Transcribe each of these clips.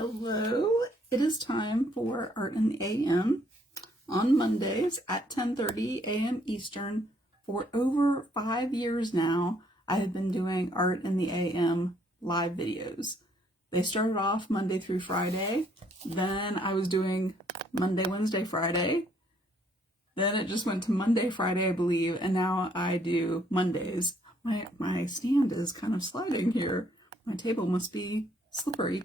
Hello, it is time for Art in the AM on Mondays at 10:30 a.m. Eastern. For over 5 years now, I have been doing Art in the AM live videos. They started off Monday through Friday, then I was doing Monday, Wednesday, Friday, then it just went to Monday, Friday, I believe, and now I do Mondays. My stand is kind of sliding here. My table must be slippery.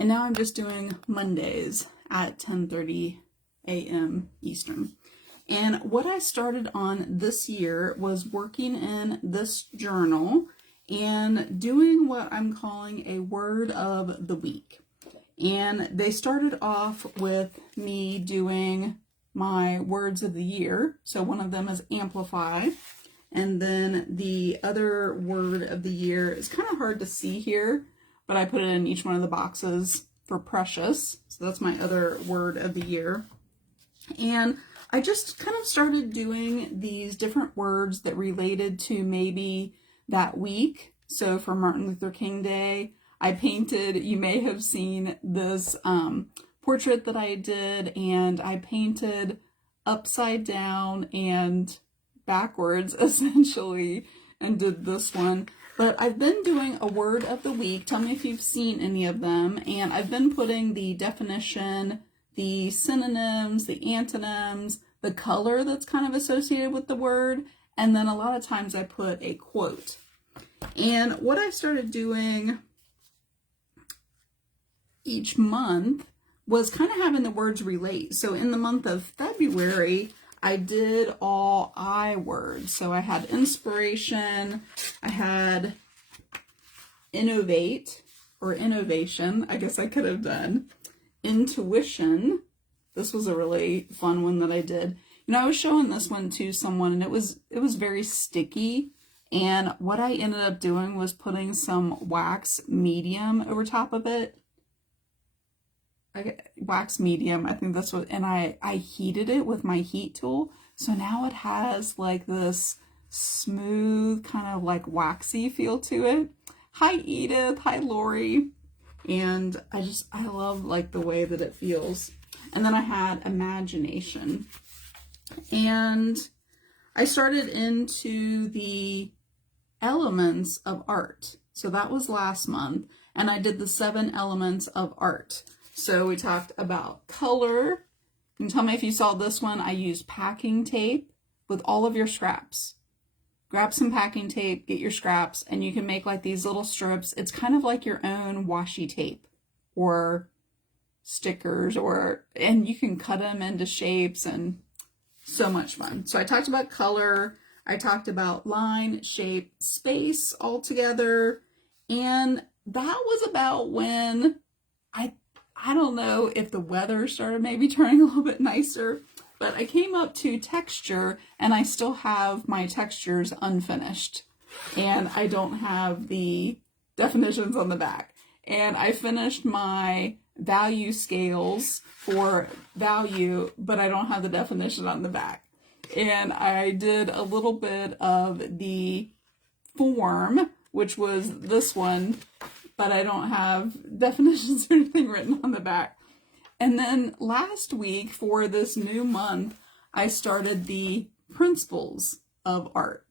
And now I'm just doing Mondays at 10:30 a.m. Eastern. And what I started on this year was working in this journal and doing what I'm calling a word of the week. And they started off with me doing my words of the year. So one of them is amplify. And then the other word of the year is kind of hard to see here, but I put it in each one of the boxes for precious. So that's my other word of the year. And I just kind of started doing these different words that related to maybe that week. So for Martin Luther King Day, I painted, you may have seen this portrait that I did, and I painted upside down and backwards essentially, and did this one. But I've been doing a word of the week. Tell me if you've seen any of them. And I've been putting the definition, the synonyms, the antonyms, the color that's kind of associated with the word. And then a lot of times I put a quote. And what I started doing each month was kind of having the words relate. So in the month of February, I did all I words. So I had inspiration, I had innovate or innovation. I guess I could have done intuition. This was a really fun one that I did. You know, I was showing this one to someone and it was very sticky. And what I ended up doing was putting some wax medium over top of it. Wax medium, I think that's what, and I heated it with my heat tool. So now it has like this smooth kind of like waxy feel to it. Hi Edith, hi Lori. And I love like the way that it feels. And then I had imagination. And I started into the elements of art. So that was last month. And I did the 7 elements of art. So we talked about color. You can tell me if you saw this one. I used packing tape with all of your scraps. Grab some packing tape, get your scraps, and you can make like these little strips. It's kind of like your own washi tape or stickers, and you can cut them into shapes, and so much fun. So I talked about color. I talked about line, shape, space all together. And that was about when I don't know if the weather started maybe turning a little bit nicer, but I came up to texture and I still have my textures unfinished. And I don't have the definitions on the back. And I finished my value scales for value, but I don't have the definition on the back. And I did a little bit of the form, which was this one, but I don't have definitions or anything written on the back. And then last week for this new month, I started the principles of art.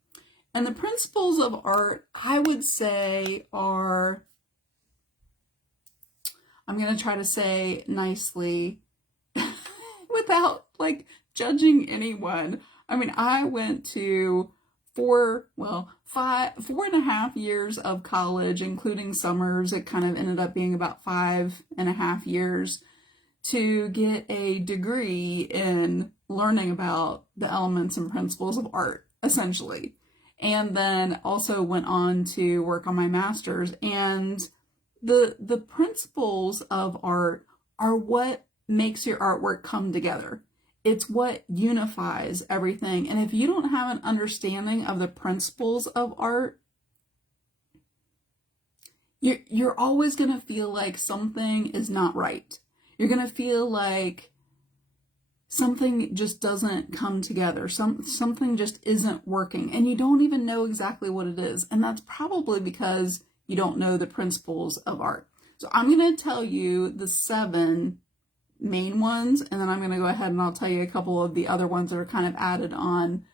And the principles of art, I would say, are, I'm going to try to say nicely without like judging anyone. I mean, I went to 4.5 years of college, including summers. It kind of ended up being about 5.5 years to get a degree in learning about the elements and principles of art, essentially. And then also went on to work on my master's. And the principles of art are what makes your artwork come together. It's what unifies everything. And if you don't have an understanding of the principles of art, you're always going to feel like something is not right. You're going to feel like something just doesn't come together. Something just isn't working. And you don't even know exactly what it is. And that's probably because you don't know the principles of art. So I'm going to tell you the 7 main ones, and then I'm going to go ahead and I'll tell you a couple of the other ones that are kind of added on,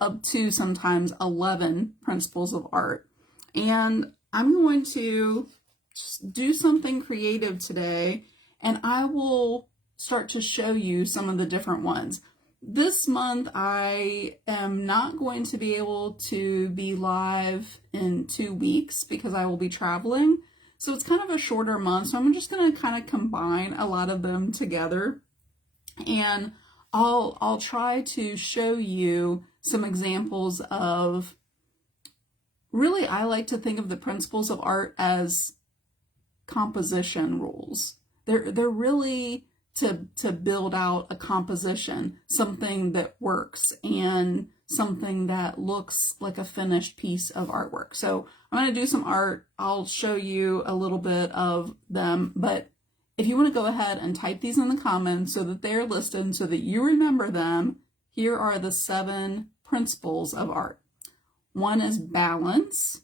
up to sometimes 11 principles of art. And I'm going to just do something creative today, and I will start to show you some of the different ones. This month I am not going to be able to be live in 2 weeks because I will be traveling. So it's kind of a shorter month. So I'm just going to kind of combine a lot of them together, and I'll try to show you some examples of, really, I like to think of the principles of art as composition rules. They're really to build out a composition, something that works and something that looks like a finished piece of artwork. So I'm going to do some art. I'll show you a little bit of them, but if you want to go ahead and type these in the comments so that they're listed so that you remember them, here are the 7 principles of art. One is balance,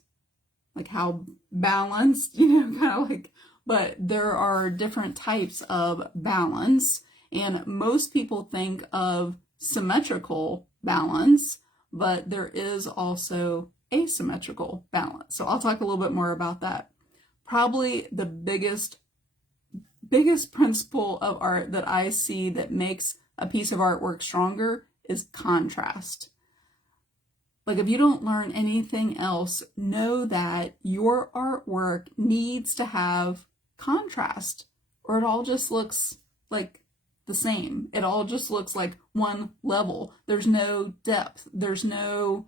like how balanced, kind of like, but there are different types of balance, and most people think of symmetrical balance, but there is also asymmetrical balance. So I'll talk a little bit more about that. Probably the biggest principle of art that I see that makes a piece of artwork stronger is contrast. Like, if you don't learn anything else, know that your artwork needs to have contrast, or it all just looks like the same. It all just looks like one level. There's no depth. There's nothing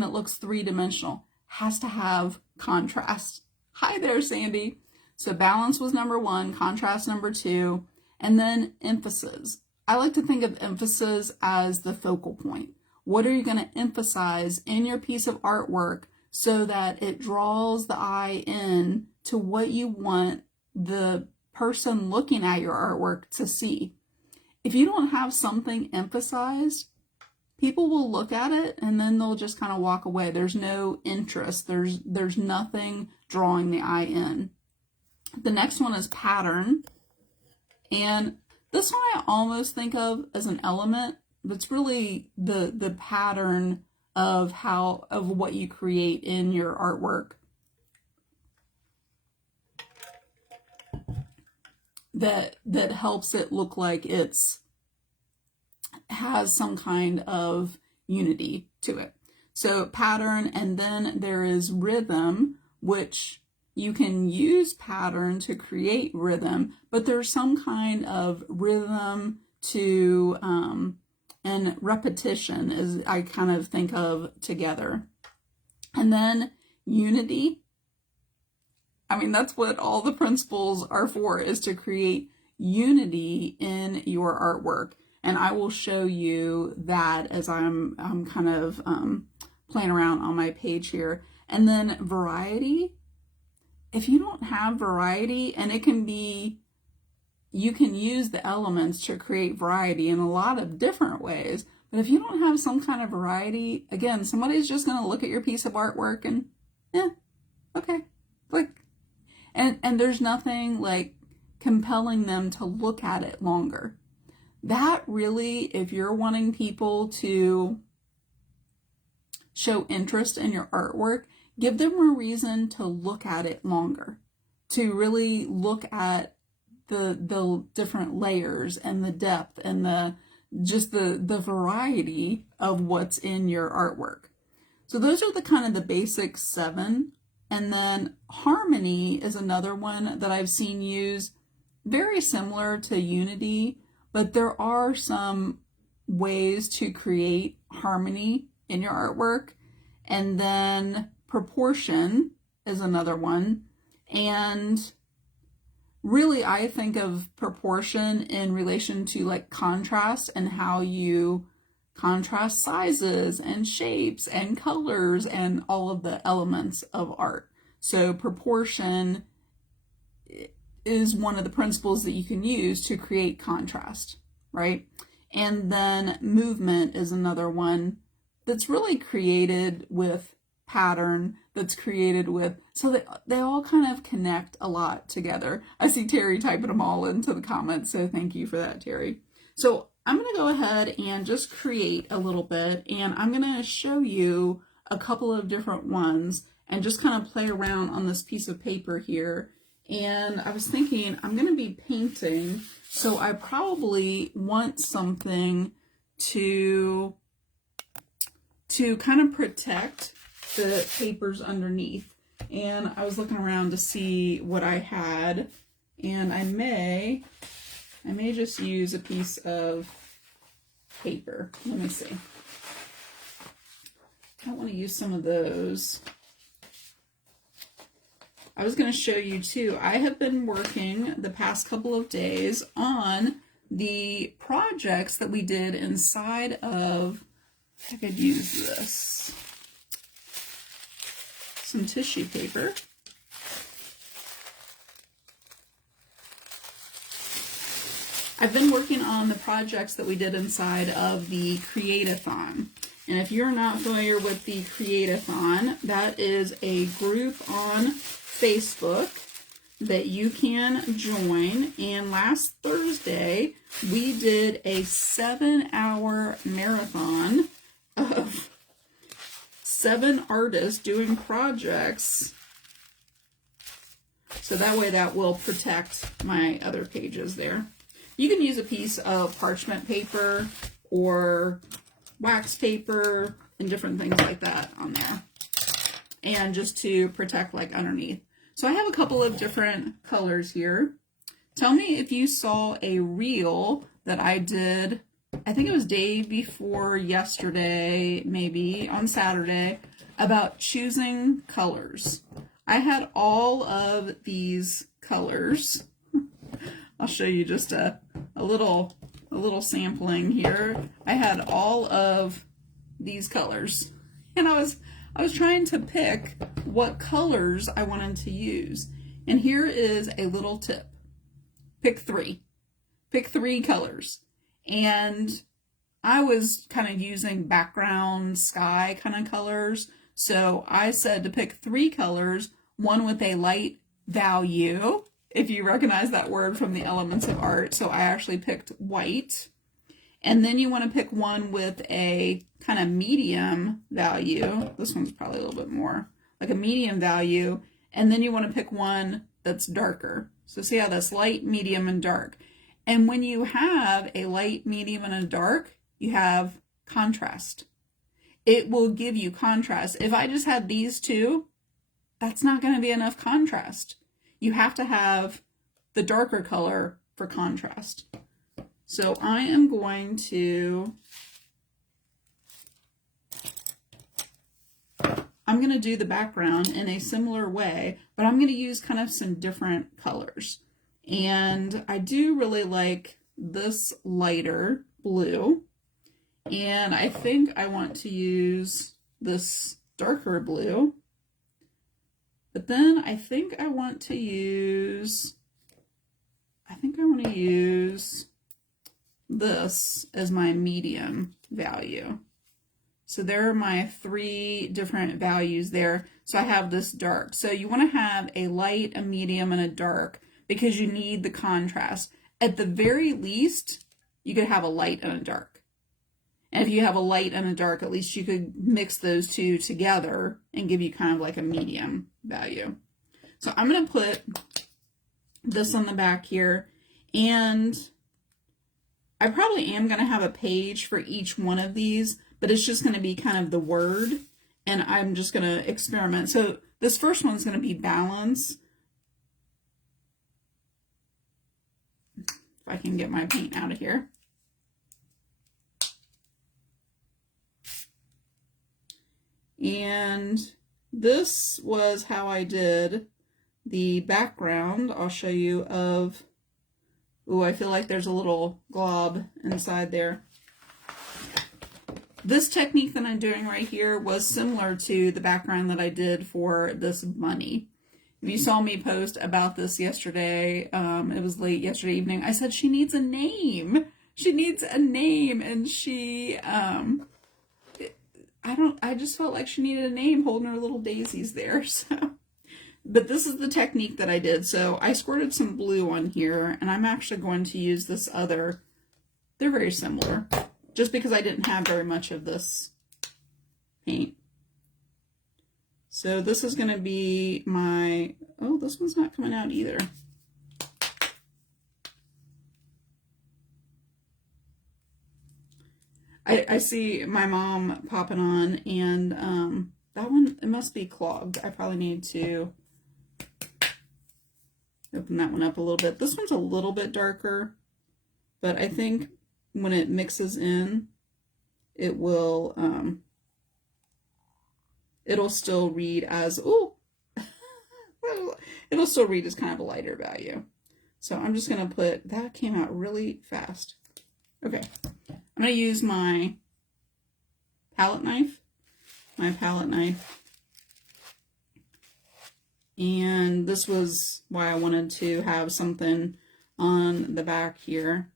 that looks 3-dimensional. Has to have contrast. Hi there, Sandy. So balance was number 1, contrast number 2, and then emphasis. I like to think of emphasis as the focal point. What are you going to emphasize in your piece of artwork so that it draws the eye in to what you want the person looking at your artwork to see? If you don't have something emphasized, people will look at it and then they'll just kind of walk away. There's no interest. There's nothing drawing the eye in. The next one is pattern. And this one I almost think of as an element, but it's really the pattern of what you create in your artwork that helps it look like has some kind of unity to it. So pattern, and then there is rhythm, which you can use pattern to create rhythm, but there's some kind of rhythm to and repetition, as I kind of think of together. And then unity. I mean, that's what all the principles are for, is to create unity in your artwork. And I will show you that as I'm kind of playing around on my page here. And then variety. If you don't have variety, and it can be, you can use the elements to create variety in a lot of different ways. But if you don't have some kind of variety, again, somebody's just going to look at your piece of artwork and, okay, like, and there's nothing like compelling them to look at it longer. That really, if you're wanting people to show interest in your artwork, give them a reason to look at it longer, to really look at the different layers and the depth and the variety of what's in your artwork. So those are the kind of the basic 7. And then harmony is another one that I've seen used, very similar to unity, but there are some ways to create harmony in your artwork. And then proportion is another one. And really, I think of proportion in relation to like contrast, and how you contrast sizes and shapes and colors and all of the elements of art. So proportion is one of the principles that you can use to create contrast, right? And then movement is another one that's really created with pattern that's created with, so that they all kind of connect a lot together. I see Terry typing them all into the comments, so thank you for that, Terry. So I'm going to go ahead and just create a little bit, and I'm going to show you a couple of different ones and just kind of play around on this piece of paper here. And I was thinking I'm going to be painting, so I probably want something to kind of protect the papers underneath. And I was looking around to see what I had, and I may just use a piece of paper. Let me see. I want to use some of those. I was going to show you too, I have been working the past couple of days on the projects that we did inside of, I could use this, some tissue paper. I've been working on the projects that we did inside of the Create-a-thon. And if you're not familiar with the Create-a-thon, that is a group on Facebook that you can join. And last Thursday, we did a 7-hour marathon of 7 artists doing projects. So that way that will protect my other pages there. You can use a piece of parchment paper or wax paper and different things like that on there. And just to protect like underneath. So I have a couple of different colors here. Tell me if you saw a reel that I did, I think it was day before yesterday, maybe on Saturday, about choosing colors. I had all of these colors. I'll show you just a little sampling here. I had all of these colors, and I was trying to pick what colors I wanted to use. And here is a little tip. Pick 3. Pick 3 colors. And I was kind of using background sky kind of colors. So I said to pick 3 colors, one with a light value, if you recognize that word from the Elements of Art. So I actually picked white. And then you want to pick one with a kind of medium value. This one's probably a little bit more like a medium value. And then you want to pick one that's darker. So see how that's light, medium, and dark. And when you have a light, medium, and a dark, you have contrast. It will give you contrast. If I just had these two, that's not going to be enough contrast. You have to have the darker color for contrast. So I am going to, do the background in a similar way, but I'm going to use kind of some different colors. And I do really like this lighter blue. And I think I want to use this darker blue. But then I think I want to use, this as my medium value. So there are my 3 different values there. So I have this dark. So you want to have a light, a medium, and a dark because you need the contrast. At the very least, you could have a light and a dark. And if you have a light and a dark, at least you could mix those two together and give you kind of like a medium value. So I'm going to put this on the back here, and I probably am going to have a page for each one of these, but it's just going to be kind of the word, and I'm just going to experiment. So this first one's going to be balance. If I can get my paint out of here. And this was how I did the background. I'll show you of, ooh, I feel like there's a little glob inside there. This technique that I'm doing right here was similar to the background that I did for this bunny. If you saw me post about this yesterday, it was late yesterday evening, I said she needs a name. She needs a name, and she, I just felt like she needed a name holding her little daisies there. So, but this is the technique that I did. So I squirted some blue on here, and I'm actually going to use this other. They're very similar, just because I didn't have very much of this paint. So this is going to be my, oh, this one's not coming out either. I see my mom popping on, and that one, it must be clogged. I probably need to open that one up a little bit. This one's a little bit darker, but I think when it mixes in, it will, it'll still read as, oh, it'll still read as kind of a lighter value. So I'm just going to put, that came out really fast. Okay. I'm going to use my palette knife. And this was why I wanted to have something on the back here.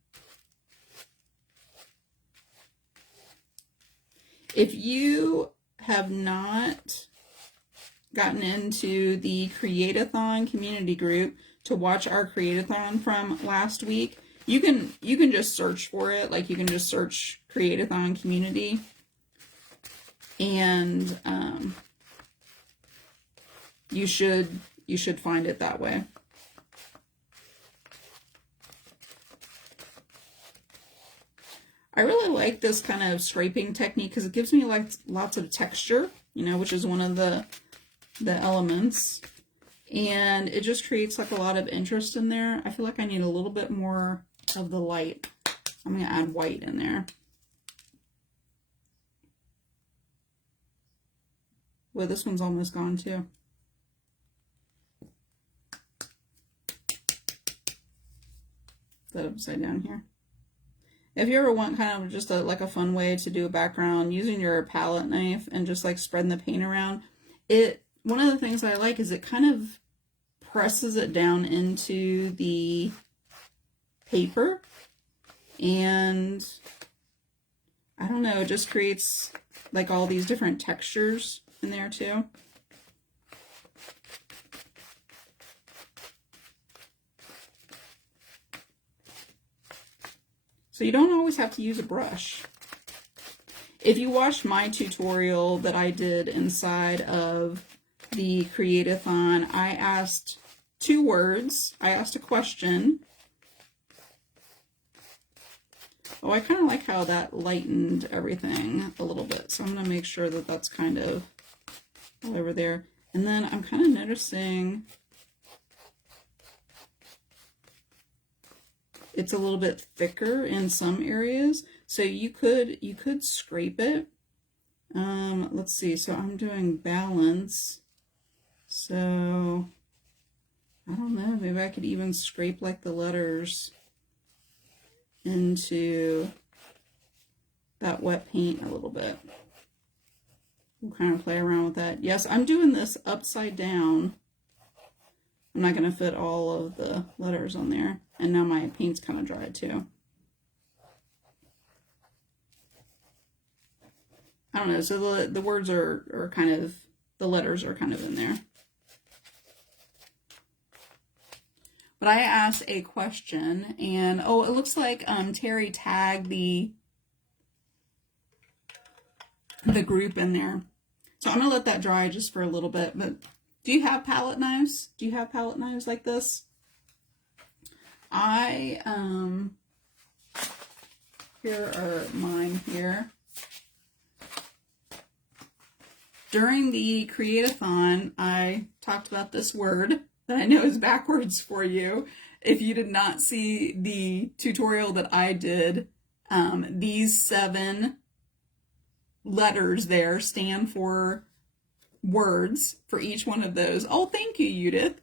If you have not gotten into the Create-a-thon community group to watch our Create-a-thon from last week, you can just search for it. Like, you can just search Create-a-thon community, and you should find it that way. I really like this kind of scraping technique because it gives me like lots of texture, you know, which is one of the elements, and it just creates like a lot of interest in there. I feel like I need a little bit more of the light. I'm going to add white in there. Well, this one's almost gone too. That upside down here. If you ever want kind of just like a fun way to do a background using your palette knife and just like spreading the paint around, one of the things I like is it kind of presses it down into the paper, and I don't know, it just creates like all these different textures in there too. So you don't always have to use a brush. If you watched my tutorial that I did inside of the Create-a-thon, I asked 2 words. I asked a question. Oh, I kind of like how that lightened everything a little bit. So I'm going to make sure that that's kind of all over there. And then I'm kind of noticing it's a little bit thicker in some areas. So you could scrape it. Let's see. So I'm doing balance. So I don't know, maybe I could even scrape like the letters into that wet paint a little bit. We'll kind of play around with that. Yes, I'm doing this upside down. I'm not going to fit all of the letters on there. And now my paint's kind of dry too. I don't know, so the words are kind of, the letters are kind of in there. But I asked a question, and oh, it looks like Terry tagged the group in there. So I'm gonna let that dry just for a little bit. But do you have palette knives? Do you have palette knives like this? Here are mine here. During the Create-a-thon, I talked about this word that I know is backwards for you. If you did not see the tutorial that I did, these 7 letters there stand for words for each one of those. Oh, thank you, Judith.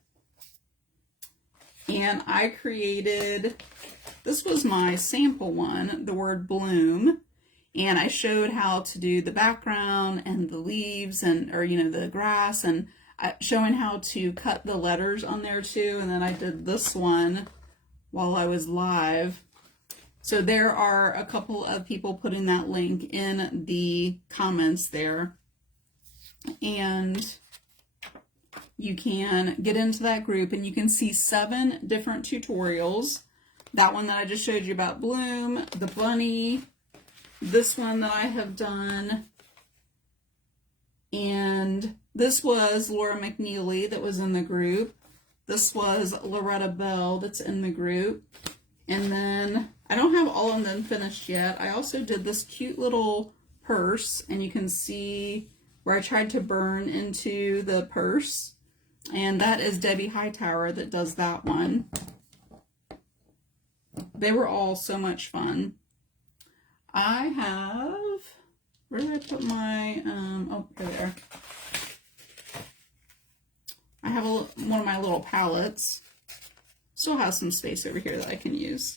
And I created, this was my sample one, the word bloom. And I showed how to do the background and the leaves and, or, you know, the grass, and showing how to cut the letters on there too. And then I did this one while I was live. So there are a couple of people putting that link in the comments there. And you can get into that group and you can see 7 different tutorials. That one that I just showed you about Bloom, the bunny, this one that I have done, and this was Laura McNeely that was in the group. This was Loretta Bell that's in the group. And then I don't have all of them finished yet. I also did this cute little purse, and you can see where I tried to burn into the purse. And that is Debbie Hightower that does that one. They were all so much fun. I have, where did I put my, oh, there. I have one of my little palettes. Still has some space over here that I can use.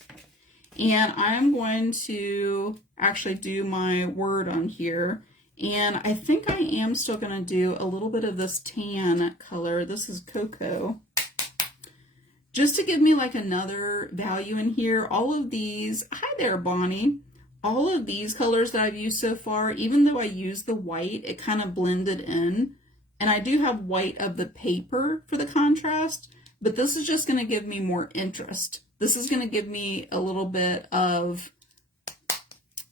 And I'm going to actually do my word on here. And I think I am still going to do a little bit of this tan color. This is Cocoa. Just to give me like another value in here. All of these, hi there, Bonnie. All of these colors that I've used so far, even though I used the white, it kind of blended in. And I do have white of the paper for the contrast, but this is just going to give me more interest. This is going to give me a little bit of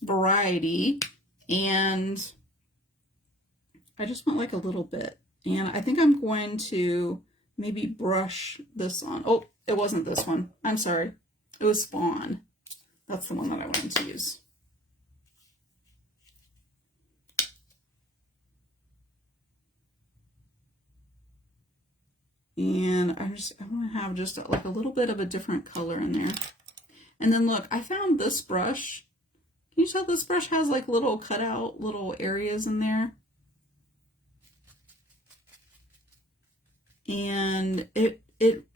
variety, and I just want like a little bit. And I think I'm going to maybe brush this on. Oh, it wasn't this one. I'm sorry. It was Fawn. That's the one that I wanted to use. And I want to have just like a little bit of a different color in there. And then look, I found this brush. Can you tell this brush has like little cutout little areas in there? And it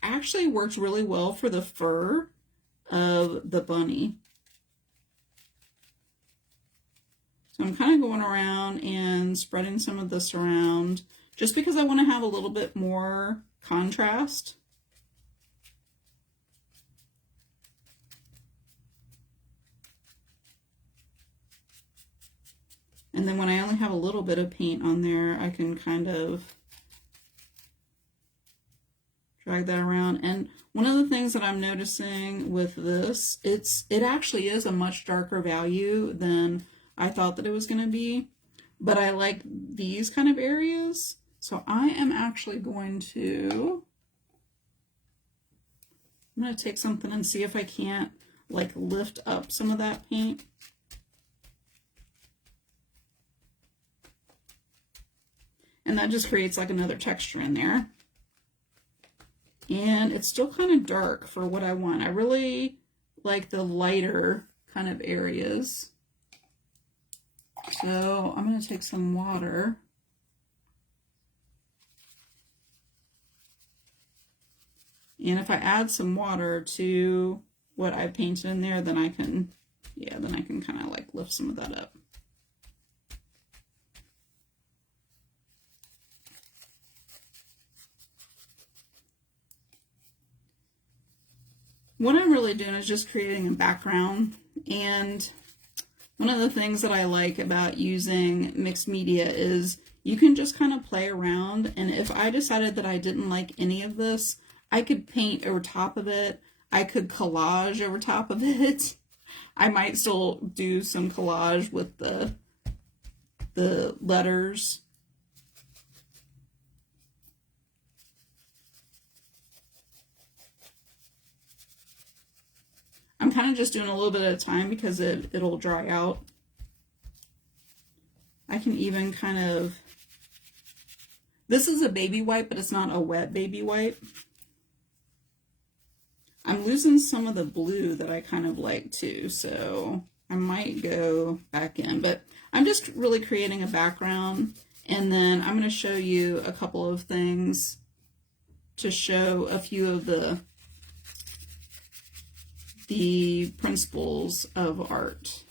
actually works really well for the fur of the bunny. So I'm kind of going around and spreading some of this around just because I want to have a little bit more contrast. And then when I only have a little bit of paint on there, I can kind of drag that around. And one of the things that I'm noticing with this, it actually is a much darker value than I thought that it was going to be, but I like these kind of areas. So I am actually going to, I'm going to take something and see if I can't like lift up some of that paint. And that just creates like another texture in there. And it's still kind of dark for what I want. I really like the lighter kind of areas. So I'm going to take some water. And if I add some water to what I painted in there, then I can, then I can kind of like lift some of that up. What I'm really doing is just creating a background, and one of the things that I like about using mixed media is you can just kind of play around, and if I decided that I didn't like any of this, I could paint over top of it. I could collage over top of it. I might still do some collage with the letters. I'm kind of just doing a little bit at a time because it'll dry out. I can even kind of, this is a baby wipe, but it's not a wet baby wipe. I'm losing some of the blue that I kind of like too, so I might go back in, but I'm just really creating a background, and then I'm going to show you a couple of things to show a few of the principles of art.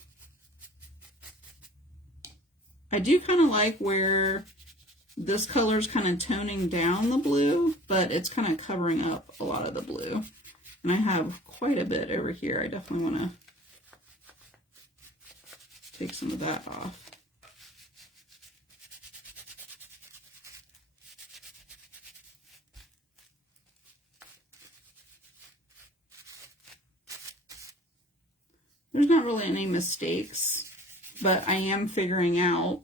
I do kind of like where this color is kind of toning down the blue, but it's kind of covering up a lot of the blue. And I have quite a bit over here. I definitely want to take some of that off. There's not really any mistakes, but I am figuring out,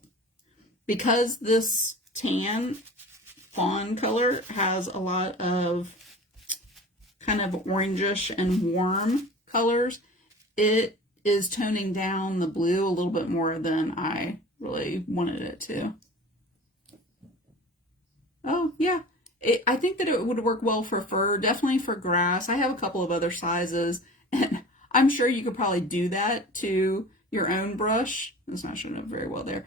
because this tan fawn color has a lot of kind of orangish and warm colors, it is toning down the blue a little bit more than I really wanted it to. Oh, yeah. I think that it would work well for fur, definitely for grass. I have a couple of other sizes, and I'm sure you could probably do that to your own brush. It's not showing up very well there.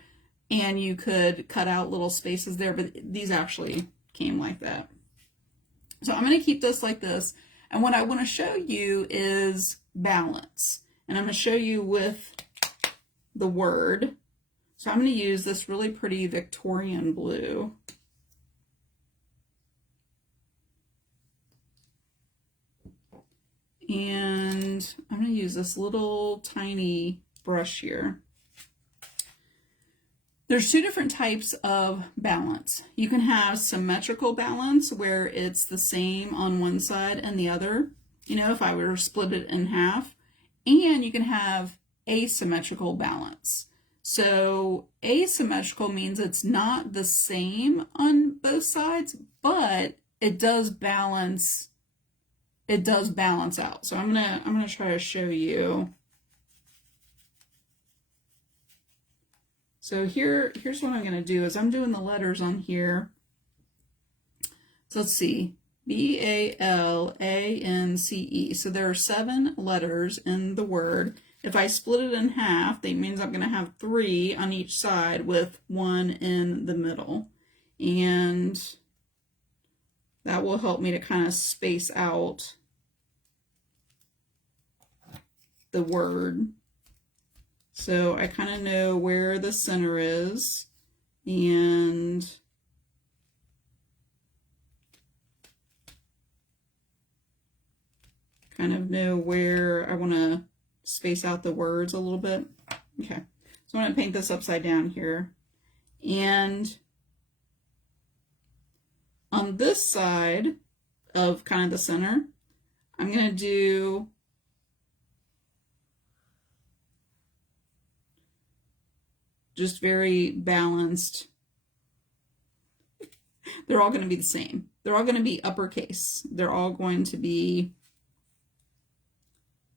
And you could cut out little spaces there, but these actually came like that. So I'm going to keep this like this. And what I want to show you is balance. And I'm going to show you with the word. So I'm going to use this really pretty Victorian blue. And I'm going to use this little tiny brush here. There's two different types of balance. You can have symmetrical balance where it's the same on one side and the other, you know, if I were to split it in half. And you can have asymmetrical balance. So asymmetrical means it's not the same on both sides, but it does balance. It does balance out. So I'm gonna try to show you. So here's what I'm going to do is I'm doing the letters on here. So let's see, B-A-L-A-N-C-E. So there are 7 letters in the word. If I split it in half, that means I'm going to have 3 on each side with 1 in the middle. And that will help me to kind of space out the word. So I kind of know where the center is, and kind of know where I want to space out the words a little bit. Okay, so I'm going to paint this upside down here. And on this side of kind of the center, I'm going to do just very balanced. They're all going to be the same. They're all going to be uppercase. They're all going to be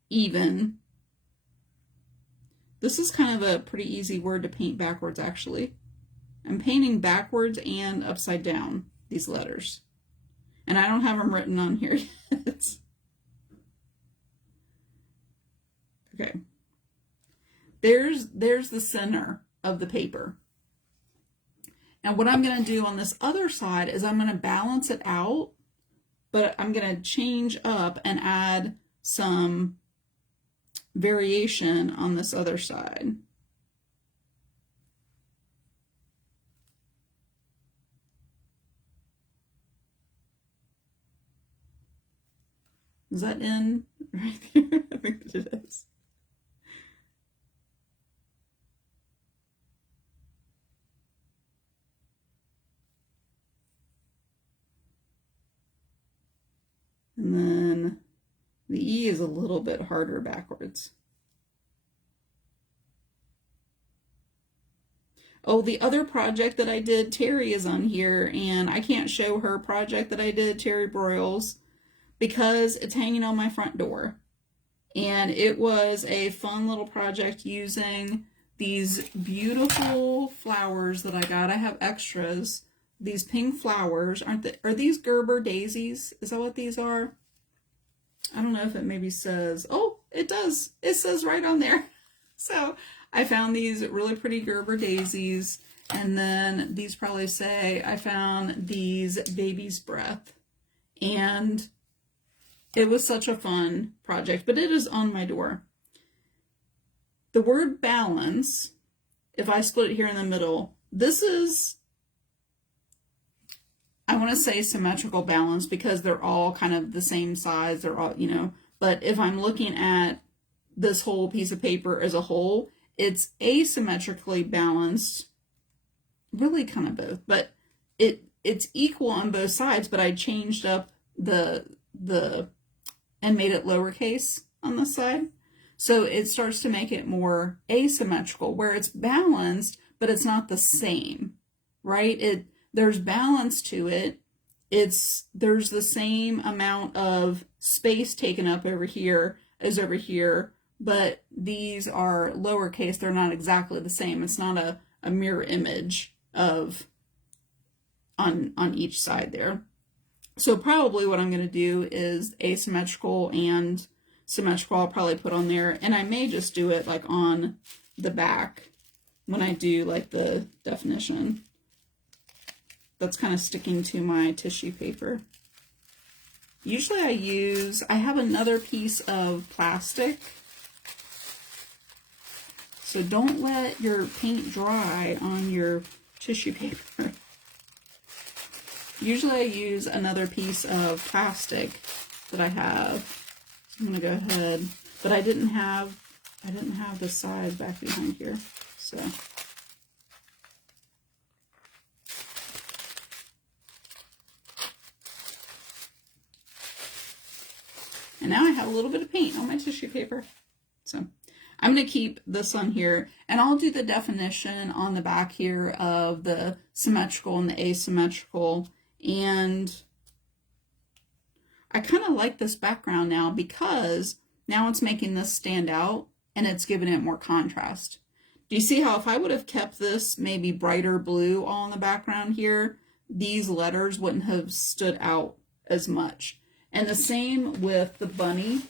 even. This is kind of a pretty easy word to paint backwards, actually. I'm painting backwards and upside down, these letters. And I don't have them written on here yet. Okay. There's the center of the paper. And what I'm going to do on this other side is I'm going to balance it out, but I'm going to change up and add some variation on this other side. Is that in right there? I think that it is. And then the E is a little bit harder backwards. Oh, the other project that I did, Terry is on here, and I can't show her project that I did, Terry Broyles, because it's hanging on my front door. And it was a fun little project using these beautiful flowers that I got. I have extras. These pink flowers, are these Gerber daisies? Is that what these are? I don't know if it maybe says, oh, it does. It says right on there. So I found these really pretty Gerber daisies. And then these probably say, I found these baby's breath. And it was such a fun project, but it is on my door. The word balance, if I split it here in the middle, this is, I want to say symmetrical balance because they're all kind of the same size. They're all, you know, but if I'm looking at this whole piece of paper as a whole, it's asymmetrically balanced, really kind of both, but it's equal on both sides, but I changed up the and made it lowercase on this side. So it starts to make it more asymmetrical, where it's balanced, but it's not the same, right? There's balance to it. There's the same amount of space taken up over here as over here, but these are lowercase. They're not exactly the same. It's not a mirror image of on each side there. So probably what I'm going to do is asymmetrical and symmetrical. I'll probably put on there, and I may just do it like on the back when I do like the definition. That's kind of sticking to my tissue paper. Usually I have another piece of plastic. So don't let your paint dry on your tissue paper. Usually I use another piece of plastic that I have. So I'm gonna go ahead, but I didn't have the size back behind here, so. And now I have a little bit of paint on my tissue paper. So I'm going to keep this on here, and I'll do the definition on the back here of the symmetrical and the asymmetrical. And I kind of like this background now because now it's making this stand out and it's giving it more contrast. Do you see how if I would have kept this maybe brighter blue all in the background here, these letters wouldn't have stood out as much? And the same with the bunny.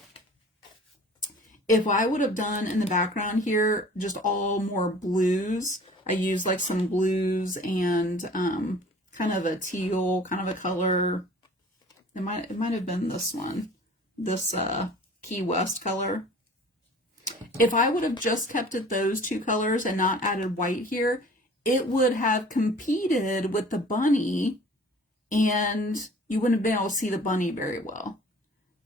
If I would have done in the background here just all more blues, I used like some blues and kind of a teal kind of a color. It might have been this one, this Key West color. If I would have just kept it those two colors and not added white here, it would have competed with the bunny, and you wouldn't have been able to see the bunny very well.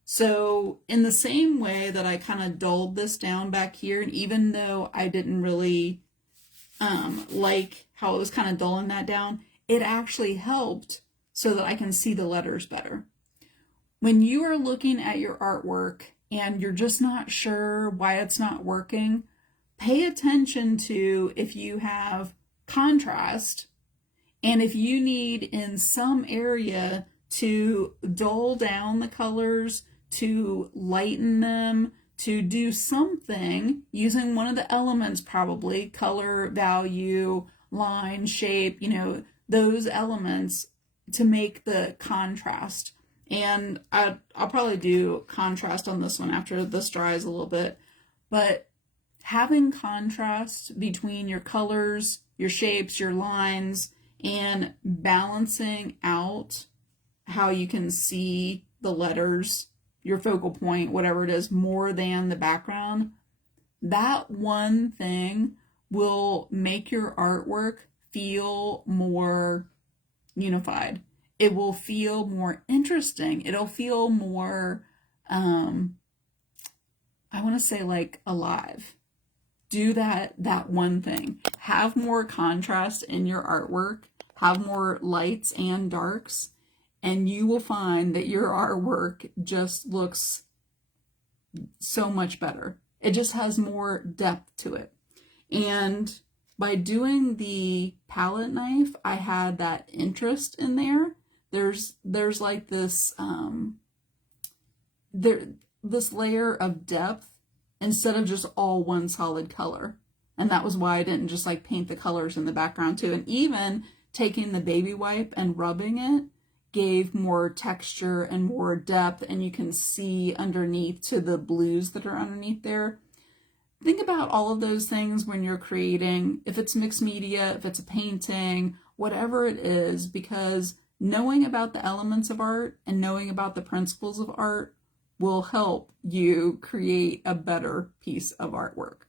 So in the same way that I kind of dulled this down back here, and even though I didn't really like how it was kind of dulling that down, it actually helped so that I can see the letters better. When you are looking at your artwork and you're just not sure why it's not working, pay attention to if you have contrast, and if you need in some area to dull down the colors, to lighten them, to do something using one of the elements, probably color, value, line, shape, those elements to make the contrast. And I'll probably do contrast on this one after this dries a little bit. But having contrast between your colors, your shapes, your lines, and balancing out how you can see the letters, your focal point, whatever it is, more than the background, that one thing will make your artwork feel more unified. It will feel more interesting. It'll feel more, I want to say like alive. Do that one thing. Have more contrast in your artwork. Have more lights and darks. And you will find that your artwork just looks so much better. It just has more depth to it. And by doing the palette knife, I had that interest in there. There's like this this layer of depth instead of just all one solid color. And that was why I didn't just like paint the colors in the background too. And even taking the baby wipe and rubbing it gave more texture and more depth, and you can see underneath to the blues that are underneath there. Think about all of those things when you're creating, if it's mixed media, if it's a painting, whatever it is, because knowing about the elements of art and knowing about the principles of art will help you create a better piece of artwork.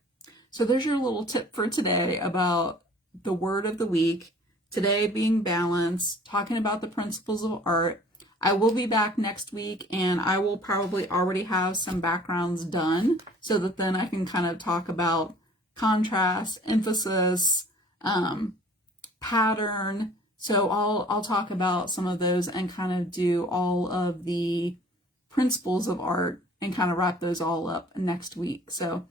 So there's your little tip for today about the word of the week. Today being balance, talking about the principles of art. I will be back next week, and I will probably already have some backgrounds done so that then I can kind of talk about contrast, emphasis, pattern. So I'll talk about some of those and kind of do all of the principles of art and kind of wrap those all up next week. So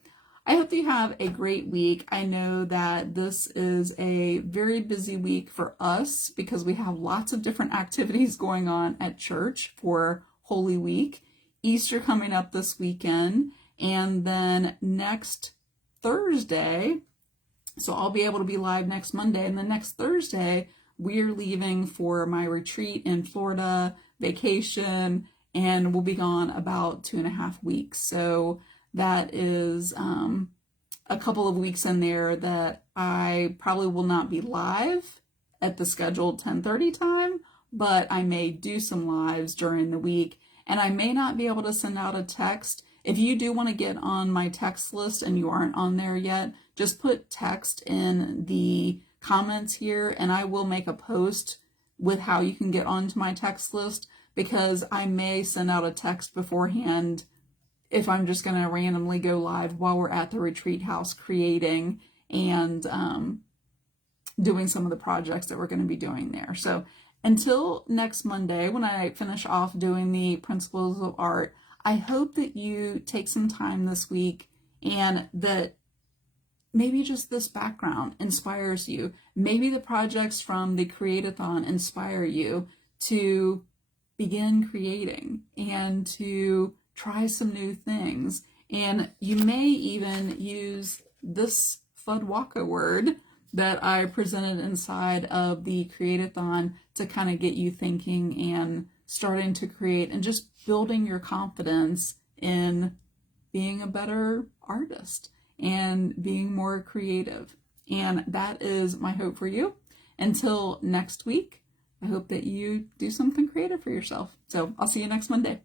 I hope that you have a great week. I know that this is a very busy week for us because we have lots of different activities going on at church for Holy Week, Easter coming up this weekend, and then next Thursday, so I'll be able to be live next Monday, and then next Thursday, we're leaving for my retreat in Florida, vacation, and we'll be gone about 2.5 weeks. So that is a couple of weeks in there that I probably will not be live at the scheduled 10:30 time, but I may do some lives during the week, and I may not be able to send out a text. If you do want to get on my text list and you aren't on there yet, just put text in the comments here, and I will make a post with how you can get onto my text list, because I may send out a text beforehand if I'm just going to randomly go live while we're at the retreat house creating and doing some of the projects that we're going to be doing there. So until next Monday, when I finish off doing the principles of art, I hope that you take some time this week and that maybe just this background inspires you. Maybe the projects from the Create-a-thon inspire you to begin creating and to try some new things. And you may even use this FUDWACA word that I presented inside of the Create-a-thon to kind of get you thinking and starting to create and just building your confidence in being a better artist and being more creative. And that is my hope for you. Until next week, I hope that you do something creative for yourself. So I'll see you next Monday.